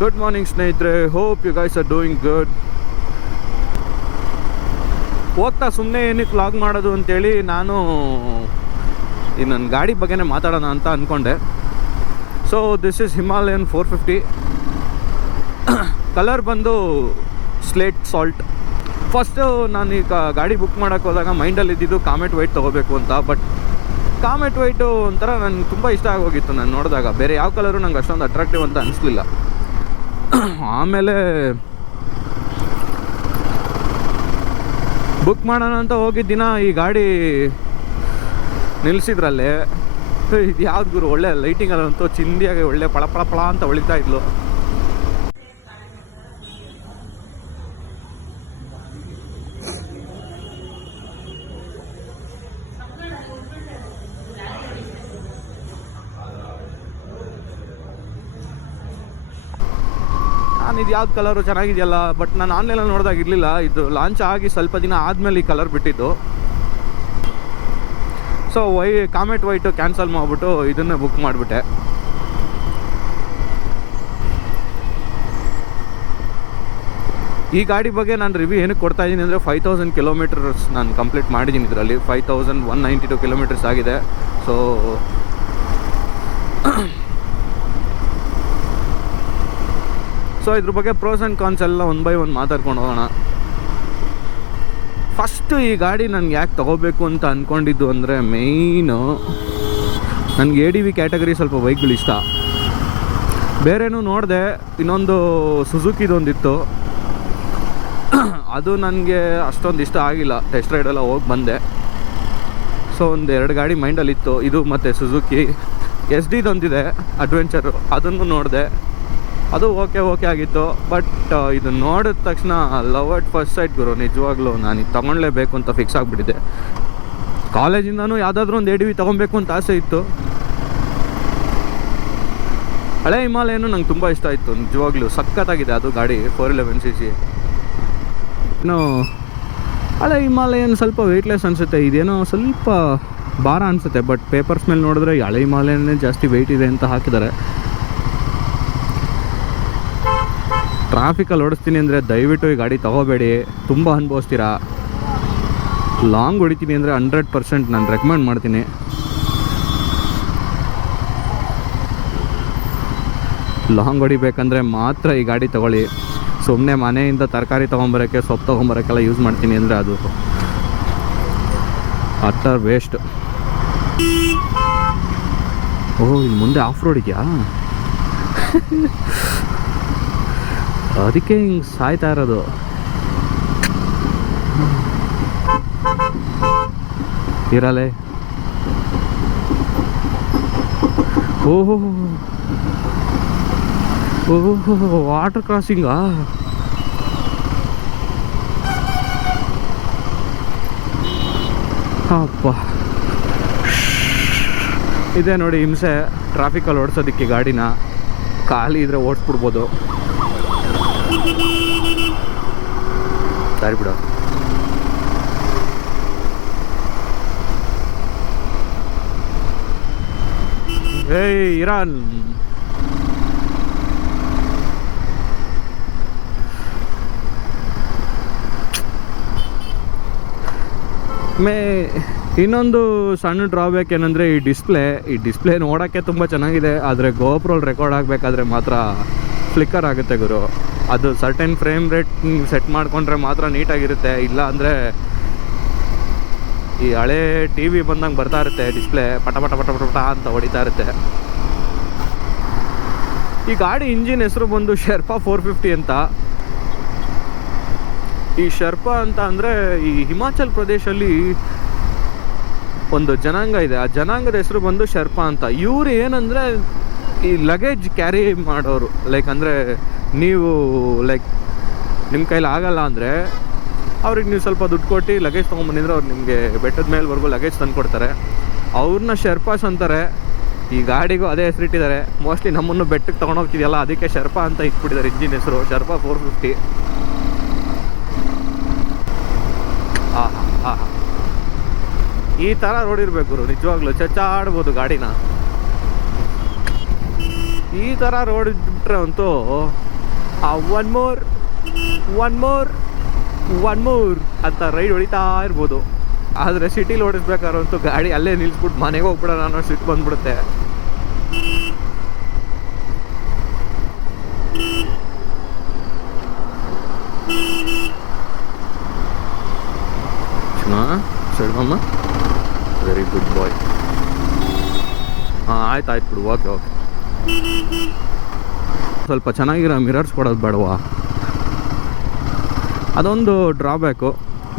Good morning ಸ್ನೇಹಿತರೆ, hope you guys are doing good. ಹೋಗ್ತಾ ಸುಮ್ಮನೆ ಏನಕ್ಕೆ ವ್ಲಾಗ್ ಮಾಡೋದು ಅಂತೇಳಿ ನಾನು ಈ ನನ್ನ ಗಾಡಿ ಬಗ್ಗೆನೇ ಮಾತಾಡೋಣ ಅಂತ ಅಂದ್ಕೊಂಡೆ. So this is Himalayan 450. Colour ಬಂದು ಸ್ಲೇಟ್ ಸಾಲ್ಟ್. ಫಸ್ಟು ನಾನು ಈಗ ಗಾಡಿ ಬುಕ್ ಮಾಡೋಕ್ಕೆ ಹೋದಾಗ ಮೈಂಡಲ್ಲಿ ಇದ್ದಿದ್ದು ಕಾಮೆಟ್ ವೈಟ್ ತೊಗೋಬೇಕು ಅಂತ. ಬಟ್ ಕಾಮೆಟ್ ವೈಟು ಒಂಥರ ನನಗೆ ತುಂಬ ಇಷ್ಟ ಆಗೋಗಿತ್ತು ನಾನು ನೋಡಿದಾಗ. ಬೇರೆ ಯಾವ ಕಲರು ನಂಗೆ ಅಷ್ಟೊಂದು ಅಟ್ರಾಕ್ಟಿವ್ ಅಂತ ಅನಿಸ್ಲಿಲ್ಲ. ಆಮೇಲೆ ಬುಕ್ ಮಾಡೋಣ ಅಂತ ಹೋಗಿದ್ದ ದಿನ ಈ ಗಾಡಿ ನಿಲ್ಲಿಸಿದ್ರಲ್ಲೇ, ಇದು ಯಾವ್ದು ಗುರು ಒಳ್ಳೆ ಲೈಟಿಂಗಲ್ಲಂತೂ ಚಿಂದಿಯಾಗಿ ಒಳ್ಳೆ ಪಳ ಪಳ ಪಳ ಅಂತ ಹೊಳಿತಾ ಇದ್ಲು. ನಾನು ಇದು ಯಾವ್ದು ಕಲರು ಚೆನ್ನಾಗಿದೆಯಲ್ಲ, ಬಟ್ ನಾನು ಆನ್ಲೈನಲ್ಲಿ ನೋಡಿದಾಗ ಇರಲಿಲ್ಲ. ಇದು ಲಾಂಚ್ ಆಗಿ ಸ್ವಲ್ಪ ದಿನ ಆದಮೇಲೆ ಈ ಕಲರ್ ಬಿಟ್ಟಿದ್ದು. ಸೊ ಕಾಮೆಟ್ ವೈಟು ಕ್ಯಾನ್ಸಲ್ ಮಾಡಿಬಿಟ್ಟು ಇದನ್ನೇ ಬುಕ್ ಮಾಡಿಬಿಟ್ಟೆ. ಈ ಗಾಡಿ ಬಗ್ಗೆ ನಾನು ರಿವ್ಯೂ ಏನಕ್ಕೆ ಕೊಡ್ತಾ ಇದ್ದೀನಿ ಅಂದರೆ 5000 ಕಿಲೋಮೀಟರ್ಸ್ ನಾನು ಕಂಪ್ಲೀಟ್ ಮಾಡಿದ್ದೀನಿ. ಇದರಲ್ಲಿ 5192 ಕಿಲೋಮೀಟರ್ಸ್ ಆಗಿದೆ. ಸೊ ಇದ್ರ ಬಗ್ಗೆ ಪ್ರೋಸ್ ಆ್ಯಂಡ್ ಕಾನ್ಸ್ ಎಲ್ಲ ಒನ್ ಬೈ ಒನ್ ಮಾತಾಡ್ಕೊಂಡು ಹೋಗೋಣ. ಫಸ್ಟು ಈ ಗಾಡಿ ನನಗೆ ಯಾಕೆ ತೊಗೋಬೇಕು ಅಂತ ಅಂದ್ಕೊಂಡಿದ್ದು ಅಂದರೆ ಮೇಯ್ನು ನನಗೆ ADV ಕ್ಯಾಟಗರಿ ಸ್ವಲ್ಪ ಬೈಕ್ಗಳು ಇಷ್ಟ. ಬೇರೆನೂ ನೋಡಿದೆ, ಇನ್ನೊಂದು ಸುಜುಕಿದೊಂದಿತ್ತು, ಅದು ನನಗೆ ಅಷ್ಟೊಂದು ಇಷ್ಟ ಆಗಿಲ್ಲ. ಟೆಸ್ಟ್ ರೈಡೆಲ್ಲ ಹೋಗಿ ಬಂದೆ. ಸೊ ಒಂದು 2 ಗಾಡಿ ಮೈಂಡಲ್ಲಿತ್ತು, ಇದು ಮತ್ತು ಸುಜುಕಿ SD-ದೊಂದಿದೆ ಅಡ್ವೆಂಚರು, ಅದನ್ನು ನೋಡಿದೆ. ಅದು ಓಕೆ ಆಗಿತ್ತು. ಬಟ್ ಇದು ನೋಡಿದ ತಕ್ಷಣ ಲವ್ ಅಟ್ ಫಸ್ಟ್ ಸೈಟ್ ಗುರು. ನಿಜವಾಗ್ಲೂ ನಾನು ಇದು ತೊಗೊಳ್ಲೇಬೇಕು ಅಂತ ಫಿಕ್ಸ್ ಆಗಿಬಿಟ್ಟಿದ್ದೆ. ಕಾಲೇಜಿಂದನೂ ಯಾವುದಾದ್ರೂ ಒಂದು ADV ತೊಗೊಬೇಕು ಅಂತ ಆಸೆ ಇತ್ತು. ಹಳೆ ಹಿಮಾಲಯನೂ ನಂಗೆ ತುಂಬ ಇಷ್ಟ ಆಯಿತು. ನಿಜವಾಗ್ಲೂ ಸಖತ್ತಾಗಿದೆ ಅದು ಗಾಡಿ. 411cc. ಇನ್ನು ಹಳೆ ಹಿಮಾಲಯನ್ ಸ್ವಲ್ಪ ವೆಯ್ಟ್ಲೆಸ್ ಅನಿಸುತ್ತೆ. ಇದೇನೋ ಸ್ವಲ್ಪ ಭಾರ ಅನಿಸುತ್ತೆ. ಬಟ್ ಪೇಪರ್ಸ್ ಮೇಲೆ ನೋಡಿದ್ರೆ ಹಳೆ ಹಿಮಾಲಯನ್ನೇ ಜಾಸ್ತಿ ವೆಯ್ಟ್ ಇದೆ ಅಂತ ಹಾಕಿದ್ದಾರೆ. ಟ್ರಾಫಿಕಲ್ಲಿ ಓಡಿಸ್ತೀನಿ ಅಂದರೆ ದಯವಿಟ್ಟು ಈ ಗಾಡಿ ತೊಗೋಬೇಡಿ, ತುಂಬ ಅನುಭವಿಸ್ತೀರಾ. ಲಾಂಗ್ ಹೊಡಿತೀನಿ ಅಂದರೆ 100% ನಾನು ರೆಕಮೆಂಡ್ ಮಾಡ್ತೀನಿ. ಲಾಂಗ್ ಹೊಡಿಬೇಕಂದ್ರೆ ಮಾತ್ರ ಈ ಗಾಡಿ ತೊಗೊಳ್ಳಿ. ಸುಮ್ಮನೆ ಮನೆಯಿಂದ ತರಕಾರಿ ತೊಗೊಂಬರೋಕ್ಕೆ, ಸೊಪ್ಪು ತೊಗೊಂಬರೋಕ್ಕೆಲ್ಲ ಯೂಸ್ ಮಾಡ್ತೀನಿ ಅಂದರೆ ಅದು ಅಟ್ಟರ್ ವೇಸ್ಟ್. ಓಹ್, ಇಲ್ಲಿ ಮುಂದೆ ಆಫ್ ರೋಡ್ ಇದೆಯಾ? ಅದಕ್ಕೆ ಹಿಂಗೆ ಸಾಯ್ತಾ ಇರೋದು. ಇರಲೇ. ಓಹೋ ವಾಟರ್ ಕ್ರಾಸಿಂಗಾ? ಅಪ್ಪ, ಇದೆ ನೋಡಿ ಹಿಂಸೆ ಟ್ರಾಫಿಕಲ್ಲಿ ಓಡಿಸೋದಕ್ಕೆ. ಗಾಡಿನ ಖಾಲಿ ಇದ್ರೆ ಓಡಿಸ್ಬಿಡ್ಬೋದು. ಸರಿ ಬಿಡು. ಏಯ್ ಇರಾನ್, ಇನ್ನೊಂದು ಸಣ್ಣ ಡ್ರಾಬ್ಯಾಕ್ ಏನಂದರೆ ಈ ಡಿಸ್ಪ್ಲೇ ನೋಡೋಕ್ಕೆ ತುಂಬ ಚೆನ್ನಾಗಿದೆ. ಆದರೆ ಗೋಪ್ರೋಲ್ ರೆಕಾರ್ಡ್ ಆಗಬೇಕಾದ್ರೆ ಮಾತ್ರ ಫ್ಲಿಕ್ಕರ್ ಆಗುತ್ತೆ ಗುರು. ಅದು ಸರ್ಟೆನ್ ಫ್ರೇಮ್ ರೇಟ್ ಸೆಟ್ ಮಾಡಿಕೊಂಡ್ರೆ ಮಾತ್ರ ನೀಟಾಗಿರುತ್ತೆ. ಇಲ್ಲ ಅಂದರೆ ಈ ಹಳೆ TV ಬಂದಂಗೆ ಬರ್ತಾ ಇರುತ್ತೆ, ಡಿಸ್ಪ್ಲೇ ಪಟ ಪಟ ಪಟ ಪಟ ಪಟ ಅಂತ ಹೊಡಿತಾ ಇರುತ್ತೆ. ಈ ಗಾಡಿ ಇಂಜಿನ್ ಹೆಸರು ಬಂದು ಶೆರ್ಪಾ 450 ಅಂತ. ಈ ಶೆರ್ಪಾ ಅಂತ ಅಂದರೆ ಈ ಹಿಮಾಚಲ್ ಪ್ರದೇಶಲ್ಲಿ ಒಂದು ಜನಾಂಗ ಇದೆ. ಆ ಜನಾಂಗದ ಹೆಸರು ಬಂದು ಶೆರ್ಪಾ ಅಂತ. ಇವರು ಏನಂದರೆ ಈ ಲಗೇಜ್ ಕ್ಯಾರಿ ಮಾಡೋರು. ಲೈಕ್ ಅಂದರೆ ನೀವು ನಿಮ್ಮ ಕೈಲಿ ಆಗಲ್ಲ ಅಂದರೆ ಅವ್ರಿಗೆ ನೀವು ಸ್ವಲ್ಪ ದುಡ್ಡು ಕೊಟ್ಟು ಲಗೇಜ್ ತೊಗೊಂಬಂದಿದ್ರೆ ಅವ್ರು ನಿಮಗೆ ಬೆಟ್ಟದ ಮೇಲ್ವರೆಗೂ ಲಗೇಜ್ ತಂದು ಕೊಡ್ತಾರೆ. ಅವ್ರನ್ನ ಶೆರ್ಪಾಸ್ ಅಂತಾರೆ. ಈ ಗಾಡಿಗೂ ಅದೇ ಹೆಸರಿಟ್ಟಿದ್ದಾರೆ. ಮೋಸ್ಟ್ಲಿ ನಮ್ಮನ್ನು ಬೆಟ್ಟಕ್ಕೆ ತೊಗೊಂಡೋಗ್ತಿದೆಯಲ್ಲ, ಅದಕ್ಕೆ ಶೆರ್ಪಾ ಅಂತ ಇಟ್ಬಿಟ್ಟಿದ್ದಾರೆ ಇಂಜಿನ್ ಹೆಸರು, ಶೆರ್ಪಾ 450. ಈ ಥರ ರೋಡ್ ಇರಬೇಕು ನಿಜವಾಗ್ಲೂ, ಚಚ್ಚಾಡ್ಬೋದು ಗಾಡಿನ. ಈ ಥರ ರೋಡ್ ಬಿಟ್ಟರೆ ಅಂತೂ ಒನ್ ಮೋರ್ ಅಂತ ರೈಡ್ ಹೊಡಿತಾ ಇರ್ಬೋದು. ಆದರೆ ಸಿಟಿಲಿ ಓಡಿಸ್ಬೇಕಾದ್ರಂತೂ ಗಾಡಿ ಅಲ್ಲೇ ನಿಲ್ಲಿಸ್ಬಿಟ್ಟು ಮನೆಗೆ ಹೋಗ್ಬಿಡೋಣ ಅನ್ನೋ ಸಿಟ್ಟು ಬಂದ್ಬಿಡುತ್ತೆ. ಸರಿಮಮ್ಮ, ವೆರಿ ಗುಡ್ ಬಾಯ್. ಹಾಂ ಆಯ್ತು ಬಿಡು, ಓಕೆ. ಸ್ವಲ್ಪ ಚೆನ್ನಾಗಿರೋ ಮಿರರ್ಸ್ ಕೊಡೋದು ಬೇಡವಾ? ಅದೊಂದು ಡ್ರಾಬ್ಯಾಕು.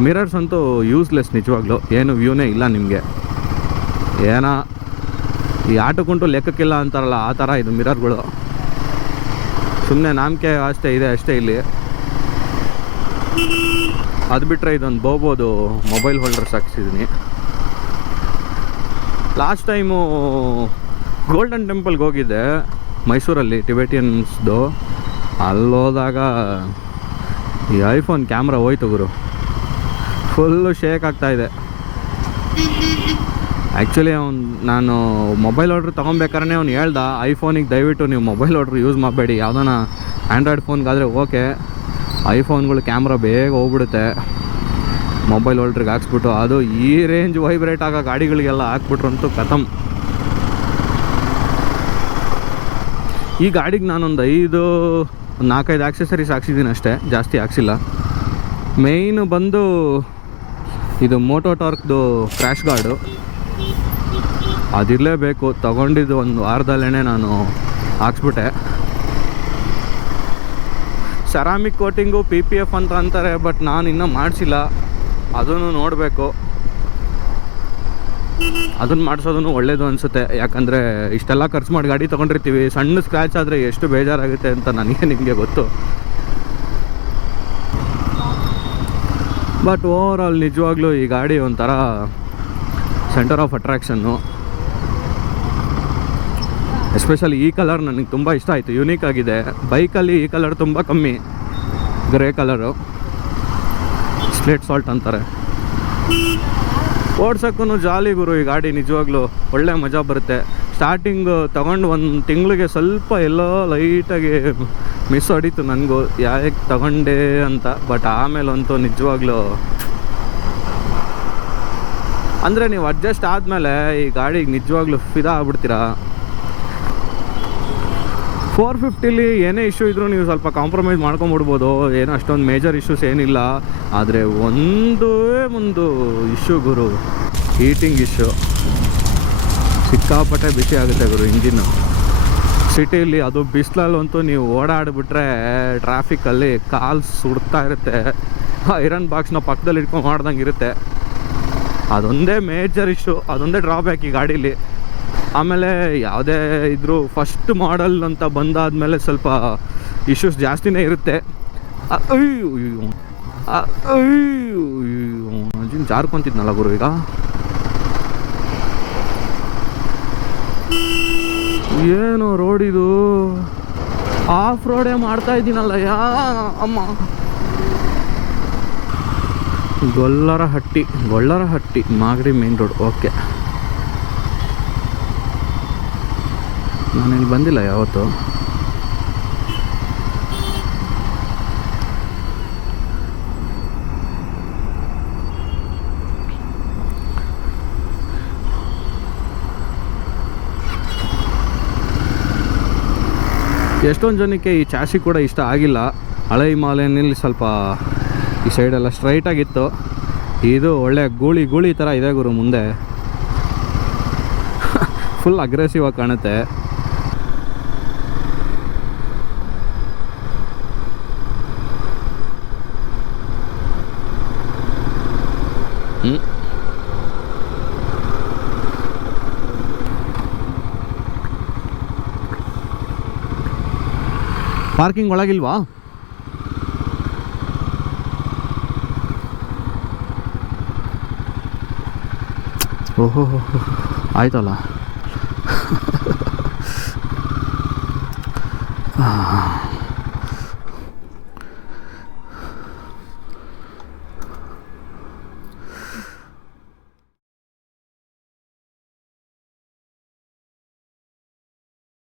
ಮಿರರ್ಸ್ ಅಂತೂ ಯೂಸ್ಲೆಸ್ ನಿಜವಾಗ್ಲೂ, ಏನು ವ್ಯೂನೇ ಇಲ್ಲ ನಿಮಗೆ. ಏನೋ ಈ ಆಟಕ್ಕುಂಟು ಲೆಕ್ಕಕ್ಕಿಲ್ಲ ಅಂತಾರಲ್ಲ ಆ ಥರ ಇದು ಮಿರರ್ಗಳು. ಸುಮ್ಮನೆ ನಾಮಕೆ ಅಷ್ಟೇ ಇದೆ ಅಷ್ಟೇ ಇಲ್ಲಿ. ಅದು ಬಿಟ್ಟರೆ ಇದೊಂದು ಬೋಬೋದು ಮೊಬೈಲ್ ಹೋಲ್ಡರ್ಸ್ ಹಾಕ್ಸಿದ್ದೀನಿ. ಲಾಸ್ಟ್ ಟೈಮು ಗೋಲ್ಡನ್ ಟೆಂಪಲ್ಗೆ ಹೋಗಿದ್ದೆ ಮೈಸೂರಲ್ಲಿ, ಟಿಬೆಟಿಯನ್ಸ್ದು. ಅಲ್ಲೋದಾಗ ಈ ಐಫೋನ್ ಕ್ಯಾಮ್ರಾ ಹೋಯ್ತು ಗುರು, ಫುಲ್ಲು ಶೇಕ್ ಆಗ್ತಾಯಿದೆ. ಆ್ಯಕ್ಚುಲಿ ನಾನು ಮೊಬೈಲ್ ಆರ್ಡ್ರ್ ತೊಗೊಬೇಕಾದ್ರೆ ಅವ್ನು ಹೇಳ್ದ, ಐಫೋನಿಗೆ ದಯವಿಟ್ಟು ನೀವು ಮೊಬೈಲ್ ಆರ್ಡ್ರ್ ಯೂಸ್ ಮಾಡಬೇಡಿ, ಯಾವುದಾನ ಆ್ಯಂಡ್ರಾಯ್ಡ್ ಫೋನ್ಗಾದರೆ ಓಕೆ, ಐಫೋನ್ಗಳು ಕ್ಯಾಮ್ರಾ ಬೇಗ ಹೋಗ್ಬಿಡುತ್ತೆ. ಮೊಬೈಲ್ ಹೋಲ್ಡ್ರಿಗೆ ಹಾಕ್ಸ್ಬಿಟ್ಟು ಅದು ಈ ರೇಂಜ್ ವೈಬ್ರೇಟ್ ಆಗೋ ಗಾಡಿಗಳಿಗೆಲ್ಲ ಹಾಕ್ಬಿಟ್ರಂತೂ ಖತಮ್. ಈ ಗಾಡಿಗೆ ನಾನೊಂದು 4-5 ಆಕ್ಸೆಸರೀಸ್ ಹಾಕ್ಸಿದ್ದೀನಿ ಅಷ್ಟೇ, ಜಾಸ್ತಿ ಹಾಕ್ಸಿಲ್ಲ. ಮೇಯ್ನು ಬಂದು ಇದು ಮೋಟೋ ಟಾರ್ಕ್ದು ಕ್ರ್ಯಾಶ್ ಗಾರ್ಡು, ಅದಿರಲೇಬೇಕು. ತೊಗೊಂಡಿದ್ದು ಒಂದು ವಾರದಲ್ಲೇ ನಾನು ಹಾಕ್ಸ್ಬಿಟ್ಟೆ. ಸೆರಾಮಿಕ್ ಕೋಟಿಂಗು PPF ಅಂತ ಅಂತಾರೆ, ಬಟ್ ನಾನು ಇನ್ನೂ ಮಾಡಿಸಿಲ್ಲ, ಅದನ್ನು ನೋಡಬೇಕು. ಅದನ್ನು ಮಾಡಿಸೋದನ್ನು ಒಳ್ಳೇದು ಅನಿಸುತ್ತೆ. ಯಾಕಂದರೆ ಇಷ್ಟೆಲ್ಲ ಖರ್ಚು ಮಾಡಿ ಗಾಡಿ ತೊಗೊಂಡಿರ್ತೀವಿ, ಸಣ್ಣ ಸ್ಕ್ರ್ಯಾಚ್ ಆದರೆ ಎಷ್ಟು ಬೇಜಾರಾಗುತ್ತೆ ಅಂತ ನಿಮಗೆ ಗೊತ್ತು. ಬಟ್ ಓವರ್ ಆಲ್ ನಿಜವಾಗ್ಲೂ ಈ ಗಾಡಿ ಒಂಥರ ಸೆಂಟರ್ ಆಫ್ ಅಟ್ರಾಕ್ಷನ್ನು. ಎಸ್ಪೆಷಲಿ ಈ ಕಲರ್ ನನಗೆ ತುಂಬ ಇಷ್ಟ ಆಯಿತು, ಯುನೀಕ್ ಆಗಿದೆ. ಬೈಕಲ್ಲಿ ಈ ಕಲರ್ ತುಂಬ ಕಮ್ಮಿ, ಗ್ರೇ ಕಲರು, ಸ್ಲೇಟ್ ಸಾಲ್ಟ್ ಅಂತಾರೆ. ಓಡ್ಸೋಕ್ಕೂ ಜಾಲಿ ಗುರು ಈ ಗಾಡಿ, ನಿಜವಾಗ್ಲೂ ಒಳ್ಳೆ ಮಜಾ ಬರುತ್ತೆ. ಸ್ಟಾರ್ಟಿಂಗ್ ತೊಗೊಂಡು 1 ತಿಂಗಳಿಗೆ ಸ್ವಲ್ಪ ಎಲ್ಲೋ ಲೈಟಾಗಿ ಮಿಸ್ ಹೊಡೀತು ನನಗೂ, ಯಾಕೆ ತಗೊಂಡೆ ಅಂತ. ಬಟ್ ಆಮೇಲಂತೂ ನಿಜವಾಗ್ಲೂ ಅಂದರೆ ನೀವು ಅಡ್ಜಸ್ಟ್ ಆದಮೇಲೆ ಈ ಗಾಡಿಗೆ ನಿಜವಾಗ್ಲೂ ಫಿದಾ ಆಗ್ಬಿಡ್ತೀರಾ. 450ಲಿ ಏನೇ ಇಶ್ಯೂ ಇದ್ದರೂ ನೀವು ಸ್ವಲ್ಪ ಕಾಂಪ್ರಮೈಸ್ ಮಾಡ್ಕೊಂಬಿಡ್ಬೋದು, ಏನೋ ಅಷ್ಟೊಂದು ಮೇಜರ್ ಇಶ್ಯೂಸ್ ಏನಿಲ್ಲ. ಆದರೆ ಒಂದು ಇಶ್ಯೂ ಗುರು, ಹೀಟಿಂಗ್ ಇಶ್ಯೂ. ಸಿಕ್ಕಾಪಟ್ಟೆ ಬಿಸಿ ಆಗುತ್ತೆ ಗುರು ಇಂಜಿನ್ನು ಸಿಟಿಲಿ. ಅದು ಬಿಸಿಲಲ್ಲಂತೂ ನೀವು ಓಡಾಡಿಬಿಟ್ರೆ ಟ್ರಾಫಿಕಲ್ಲಿ ಕಾಲು ಸುಡ್ತಾ ಇರುತ್ತೆ, ಐರನ್ ಬಾಕ್ಸ್ನ ಪಕ್ಕದಲ್ಲಿ ಇಟ್ಕೊಂಡು ಮಾಡ್ದಂಗೆ ಇರುತ್ತೆ. ಅದೊಂದೇ ಮೇಜರ್ ಇಶ್ಯೂ, ಅದೊಂದೇ ಡ್ರಾಬ್ಯಾಕ್ ಈ ಗಾಡೀಲಿ. ಆಮೇಲೆ ಯಾವುದೇ ಇದ್ರೂ ಫಸ್ಟ್ ಮಾಡಲ್ ಅಂತ ಬಂದಾದಮೇಲೆ ಸ್ವಲ್ಪ ಇಶ್ಯೂಸ್ ಜಾಸ್ತಿನೇ ಇರುತ್ತೆ. ಜಾರ್ಕೊಂತಿದ್ನಲ್ಲ ಗುರು ಈಗ. ಏನು ರೋಡ್ ಇದು, ಆಫ್ ರೋಡೇ ಮಾಡ್ತಾ ಇದ್ದೀನಲ್ಲ ಅಮ್ಮ. Gollarahatti Magadi main road. Okay, ನಾನಿಲ್ಲಿ ಬಂದಿಲ್ಲ ಯಾವತ್ತು. ಎಷ್ಟೊಂದು ಜನಕ್ಕೆ ಈ ಚಾಸಿ ಕೂಡ ಇಷ್ಟ ಆಗಿಲ್ಲ. ಹಳೆ ಹಿಮಾಲಯನಲ್ಲಿ ಸ್ವಲ್ಪ ಈ ಸೈಡೆಲ್ಲ ಸ್ಟ್ರೈಟಾಗಿತ್ತು, ಇದು ಒಳ್ಳೆ ಗೂಳಿ ಥರ ಇದೆ ಗುರು. ಮುಂದೆ ಫುಲ್ ಅಗ್ರೆಸಿವ್ ಆಗಿ ಕಾಣುತ್ತೆ. ಪಾರ್ಕಿಂಗ್ ಒಳಗಿಲ್ವಾ? ಓಹೋ ಆಯ್ತಲ್ಲ.